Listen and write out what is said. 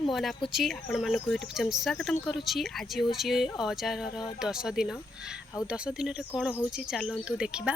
मो ना पुची आपण मानक यूट्यूब चैनल स्वागतम करुच्ची। आज हूँ अजार 10 दिन आउ 10 दिन रे कौन हो चलतु देखा